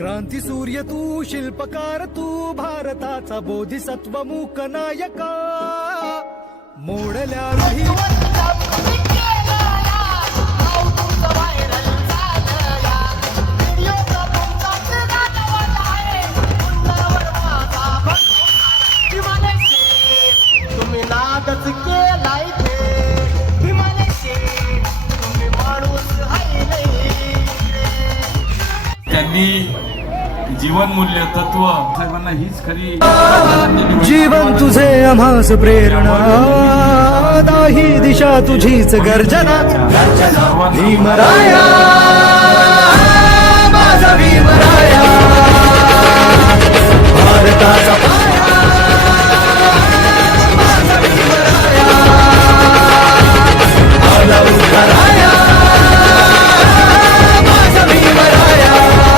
क्रांती सूर्य तू, शिल्पकार तू, भारताचा बोधिसत्व मूक नायका. मोडल्या रूढी तुम्ही नादच केलाय ते विमानाचे, तुम्ही माणूस हाय नाही. त्यांनी जीवनमूल्य तत्व साहेबांना हीच खरी जीवन तुझे आम्हास प्रेरणा, दाही दिशा तुझीच गर्जना. भीमराया माझा